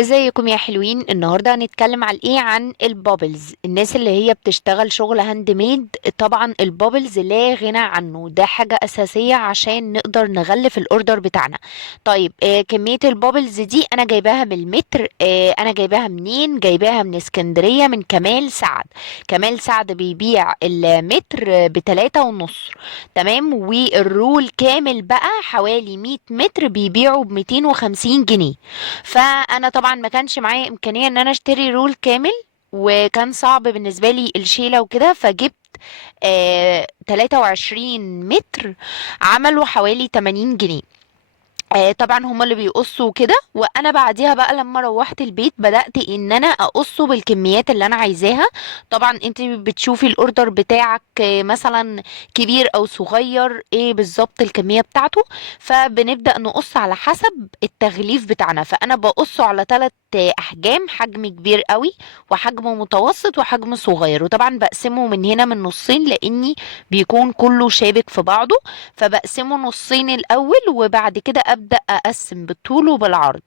ازيكم يا حلوين؟ النهارده هنتكلم على ايه؟ عن البابلز. الناس اللي هي بتشتغل شغل هاند ميد، طبعا البابلز لا غنى عنه، ده حاجة اساسية عشان نقدر نغلف الاوردر بتاعنا. طيب كمية البابلز دي انا جايباها من المتر. انا جايباها منين؟ جايباها من اسكندرية، من كمال سعد. كمال سعد بيبيع المتر ب3.5. تمام. والرول كامل بقى حوالي 100 متر بيبيعوا ب250 جنيه. فانا طبعا ما كانش معايا امكانيه ان انا اشتري رول كامل، وكان صعب بالنسبه لي الشيله وكده، فجبت 23 متر، عملوا حوالي 80 جنيه. طبعا هما اللي بيقصوا كده، وانا بعديها بقى لما روحت البيت بدأت ان انا اقصه بالكميات اللي انا عايزاها. طبعا انت بتشوفي الاوردر بتاعك مثلا كبير او صغير، ايه بالظبط الكمية بتاعته، فبنبدأ نقص على حسب التغليف بتاعنا. فانا بقصه على 3 احجام: حجم كبير قوي، وحجم متوسط، وحجم صغير. وطبعا بقسمه من هنا من نصين لاني بيكون كله شابك في بعضه، فبقسمه نصين الاول، وبعد كده ابدا اقسم بالطول وبالعرض.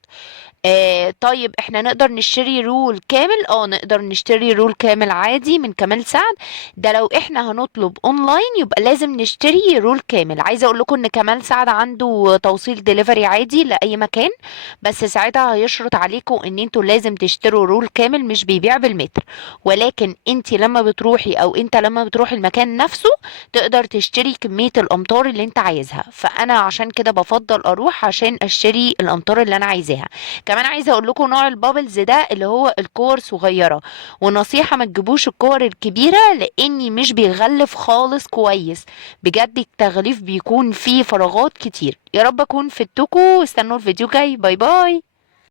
طيب احنا نقدر نشتري رول كامل؟ نقدر نشتري رول كامل عادي من كمال سعد. ده لو احنا هنطلب اونلاين يبقى لازم نشتري رول كامل. عايزه اقول لكم ان كمال سعد عنده توصيل ديليفري عادي لاي مكان، بس ساعتها هيشرط عليكم ان انتوا لازم تشتروا رول كامل، مش بيبيع بالمتر. ولكن انت لما بتروحي، او انت لما بتروح المكان نفسه، تقدر تشتري كمية الامتار اللي انت عايزها. فانا عشان كده بفضل اروح عشان اشتري الامتار اللي انا عايزاها. كمان عايزه اقول لكم نوع البابلز ده اللي هو الكور صغيره، ونصيحه ما تجيبوش الكور الكبيره لاني مش بيغلف خالص كويس. بجد التغليف بيكون فيه فراغات كتير. يا رب اكون فدتكم، استنوا الفيديو جاي. باي باي.